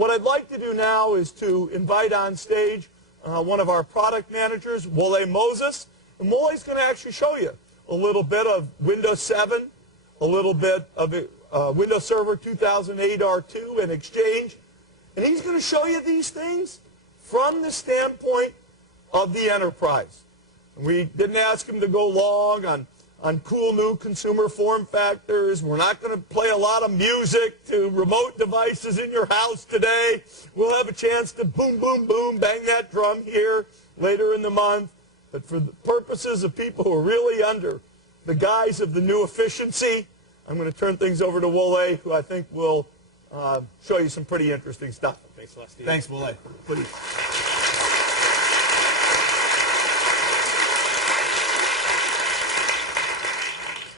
What I'd like to do now is to invite on stage one of our product managers, Wole Moses. And Wole's going to actually show you a little bit of Windows 7, a little bit of Windows Server 2008 R2 and Exchange. And he's going to show you these things from the standpoint of the enterprise. And we didn't ask him to go long on cool new consumer form factors. We're not going to play a lot of music to remote devices in your house today. We'll have a chance to boom, boom, boom, bang that drum here later in the month. But for the purposes of people who are really under the guise of the new efficiency, I'm going to turn things over to Wole, who I think will show you some pretty interesting stuff. Thanks a lot, Steve. Thanks, Wole. Please.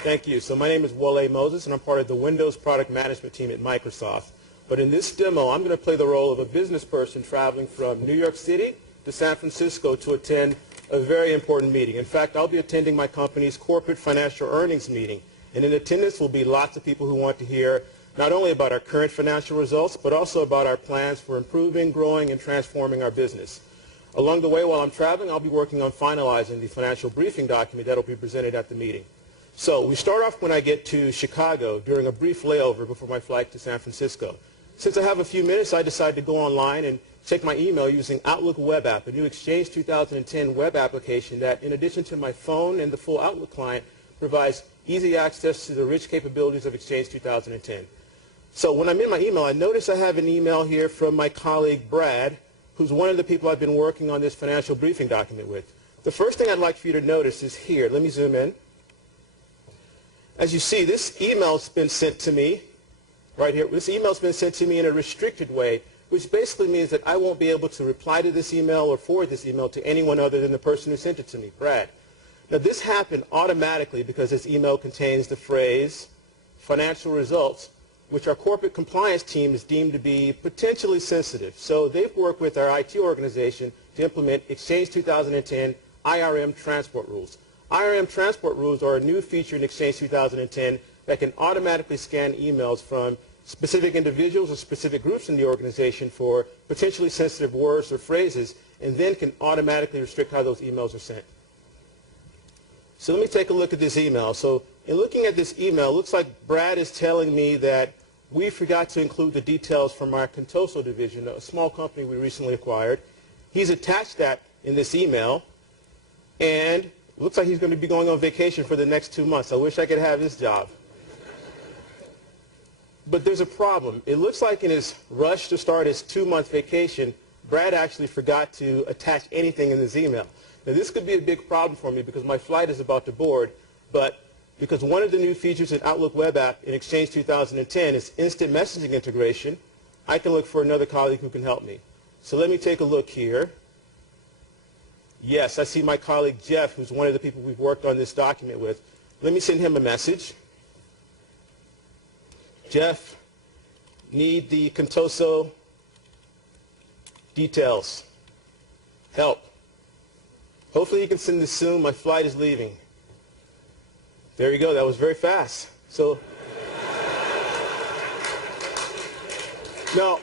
Thank you. So my name is Wole Moses, and I'm part of the Windows product management team at Microsoft. But in this demo, I'm going to play the role of a business person traveling from New York City to San Francisco to attend a very important meeting. In fact, I'll be attending my company's corporate financial earnings meeting. And in attendance will be lots of people who want to hear not only about our current financial results, but also about our plans for improving, growing, and transforming our business. Along the way, while I'm traveling, I'll be working on finalizing the financial briefing document that will be presented at the meeting. So we start off when I get to Chicago during a brief layover before my flight to San Francisco. Since I have a few minutes, I decided to go online and check my email using Outlook Web App, a new Exchange 2010 web application that, in addition to my phone and the full Outlook client, provides easy access to the rich capabilities of Exchange 2010. So when I'm in my email, I notice I have an email here from my colleague Brad, who's one of the people I've been working on this financial briefing document with. The first thing I'd like for you to notice is here. Let me zoom in. As you see, this email's been sent to me right here. This email's been sent to me in a restricted way, which basically means that I won't be able to reply to this email or forward this email to anyone other than the person who sent it to me, Brad. Now, this happened automatically because this email contains the phrase financial results, which our corporate compliance team is deemed to be potentially sensitive. So they've worked with our IT organization to implement Exchange 2010 IRM transport rules. IRM transport rules are a new feature in Exchange 2010 that can automatically scan emails from specific individuals or specific groups in the organization for potentially sensitive words or phrases, and then can automatically restrict how those emails are sent. So let me take a look at this email. So in looking at this email, it looks like Brad is telling me that we forgot to include the details from our Contoso division, a small company we recently acquired. He's attached that in this email, and it looks like he's going to be going on vacation for the next 2 months. I wish I could have this job. But there's a problem. It looks like in his rush to start his 2-month vacation, Brad actually forgot to attach anything in his email. Now, this could be a big problem for me because my flight is about to board, but because one of the new features in Outlook Web App in Exchange 2010 is instant messaging integration, I can look for another colleague who can help me. So let me take a look here. Yes, I see my colleague Jeff, who's one of the people we've worked on this document with. Let me send him a message. Jeff, need the Contoso details. Help. Hopefully you can send this soon. My flight is leaving. There you go. That was very fast. So now,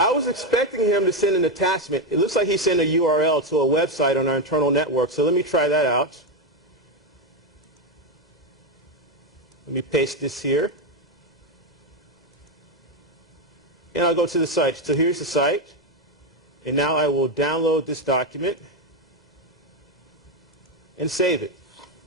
I was expecting him to send an attachment. It looks like he sent a URL to a website on our internal network. So let me try that out. Let me paste this here. And I'll go to the site. So here's the site. And now I will download this document and save it.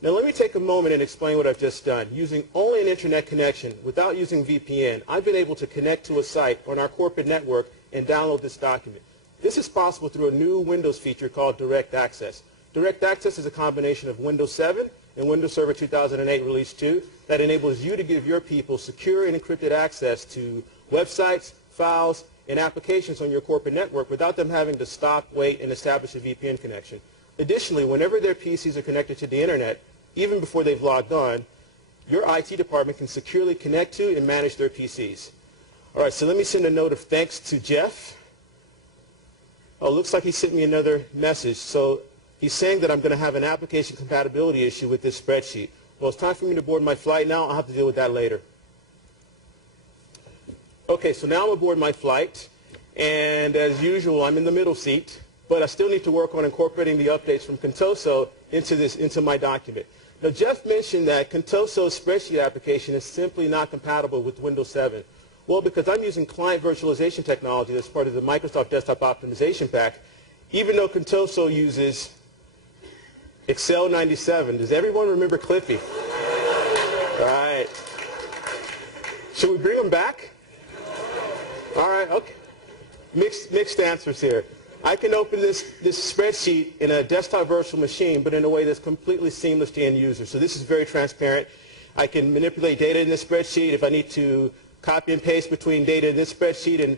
Now let me take a moment and explain what I've just done. Using only an internet connection, without using VPN, I've been able to connect to a site on our corporate network and download this document. This is possible through a new Windows feature called Direct Access. Direct Access is a combination of Windows 7 and Windows Server 2008 Release 2 that enables you to give your people secure and encrypted access to websites, files, and applications on your corporate network without them having to stop, wait, and establish a VPN connection. Additionally, whenever their PCs are connected to the internet, even before they've logged on, your IT department can securely connect to and manage their PCs. All right, so let me send a note of thanks to Jeff. Oh, looks like he sent me another message. So he's saying that I'm going to have an application compatibility issue with this spreadsheet. Well, it's time for me to board my flight now. I'll have to deal with that later. Okay, so now I'm aboard my flight. And as usual, I'm in the middle seat, but I still need to work on incorporating the updates from Contoso into my document. Now, Jeff mentioned that Contoso's spreadsheet application is simply not compatible with Windows 7. Well, because I'm using client virtualization technology that's part of the Microsoft Desktop Optimization Pack, even though Contoso uses Excel 97. Does everyone remember Cliffy? All right. Should we bring him back? All right, okay. Mixed answers here. I can open this spreadsheet in a desktop virtual machine, but in a way that's completely seamless to end users. So this is very transparent. I can manipulate data in this spreadsheet. If I need to copy and paste between data in this spreadsheet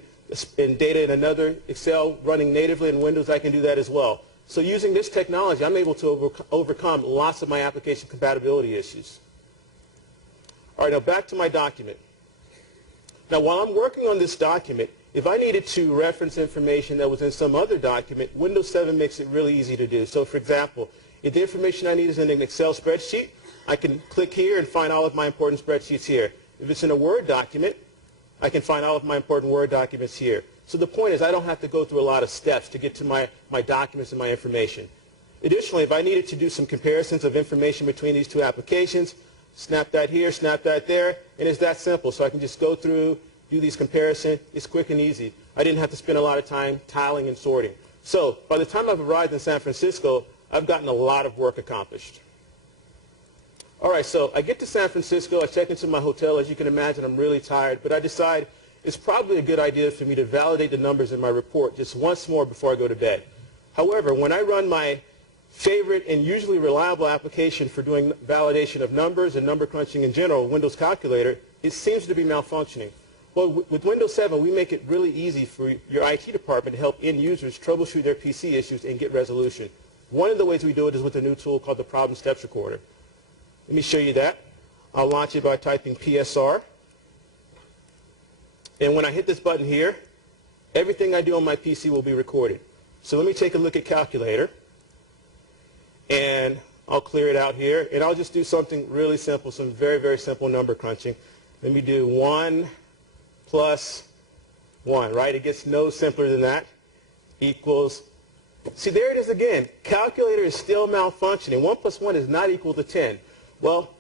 and data in another Excel running natively in Windows, I can do that as well. So using this technology, I'm able to overcome lots of my application compatibility issues. All right, now back to my document. Now, while I'm working on this document, if I needed to reference information that was in some other document, Windows 7 makes it really easy to do. So, for example, if the information I need is in an Excel spreadsheet, I can click here and find all of my important spreadsheets here. If it's in a Word document, I can find all of my important Word documents here. So the point is I don't have to go through a lot of steps to get to my documents and my information. Additionally, if I needed to do some comparisons of information between these two applications, snap that here, snap that there, and it's that simple. So I can just go through, do these comparisons. It's quick and easy. I didn't have to spend a lot of time tiling and sorting. So by the time I've arrived in San Francisco, I've gotten a lot of work accomplished. All right, so I get to San Francisco. I check into my hotel. As you can imagine, I'm really tired, but I decide it's probably a good idea for me to validate the numbers in my report just once more before I go to bed. However, when I run my favorite and usually reliable application for doing validation of numbers and number crunching in general, Windows Calculator, it seems to be malfunctioning. Well, with Windows 7, we make it really easy for your IT department to help end users troubleshoot their PC issues and get resolution. One of the ways we do it is with a new tool called the Problem Steps Recorder. Let me show you that. I'll launch it by typing PSR. And when I hit this button here, everything I do on my PC will be recorded. So let me take a look at Calculator. And I'll clear it out here. And I'll just do something really simple, some very, very simple number crunching. Let me do 1 plus 1, right? It gets no simpler than that. Equals. See, there it is again. Calculator is still malfunctioning. 1 plus 1 is not equal to 10. Well,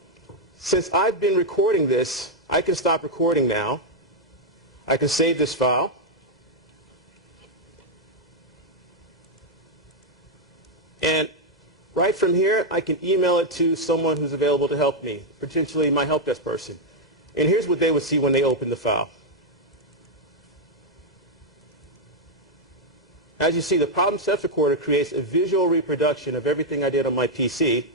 since I've been recording this, I can stop recording now. I can save this file. And right from here, I can email it to someone who's available to help me, potentially my help desk person. And here's what they would see when they open the file. As you see, the Problem Steps Recorder creates a visual reproduction of everything I did on my PC,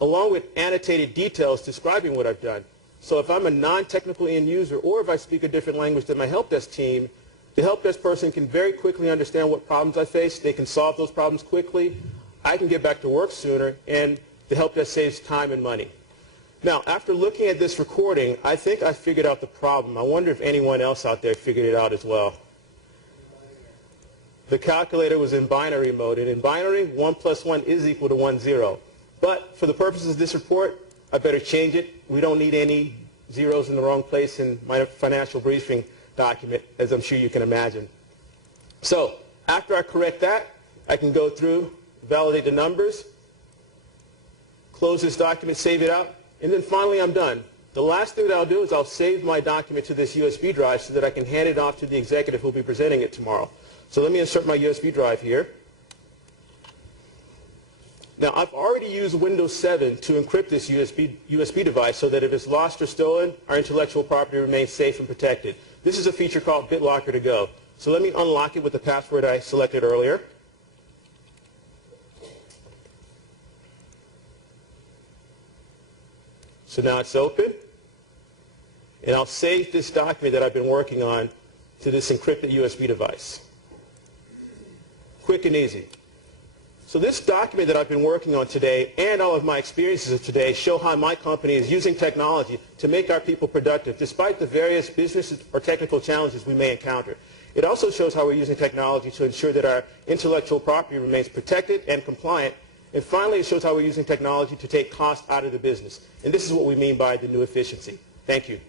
along with annotated details describing what I've done. So if I'm a non-technical end user, or if I speak a different language than my help desk team, the help desk person can very quickly understand what problems I face. They can solve those problems quickly. I can get back to work sooner, and the help desk saves time and money. Now, after looking at this recording, I think I figured out the problem. I wonder if anyone else out there figured it out as well. The calculator was in binary mode, and in binary, 1 plus 1 is equal to 10. But for the purposes of this report, I better change it. We don't need any zeros in the wrong place in my financial briefing document, as I'm sure you can imagine. So after I correct that, I can go through, validate the numbers, close this document, save it out, and then finally I'm done. The last thing that I'll do is I'll save my document to this USB drive so that I can hand it off to the executive who will be presenting it tomorrow. So let me insert my USB drive here. Now, I've already used Windows 7 to encrypt this USB device so that if it's lost or stolen, our intellectual property remains safe and protected. This is a feature called BitLocker to Go. So let me unlock it with the password I selected earlier. So now it's open. And I'll save this document that I've been working on to this encrypted USB device. Quick and easy. So this document that I've been working on today and all of my experiences of today show how my company is using technology to make our people productive despite the various business or technical challenges we may encounter. It also shows how we're using technology to ensure that our intellectual property remains protected and compliant. And finally, it shows how we're using technology to take cost out of the business. And this is what we mean by the new efficiency. Thank you.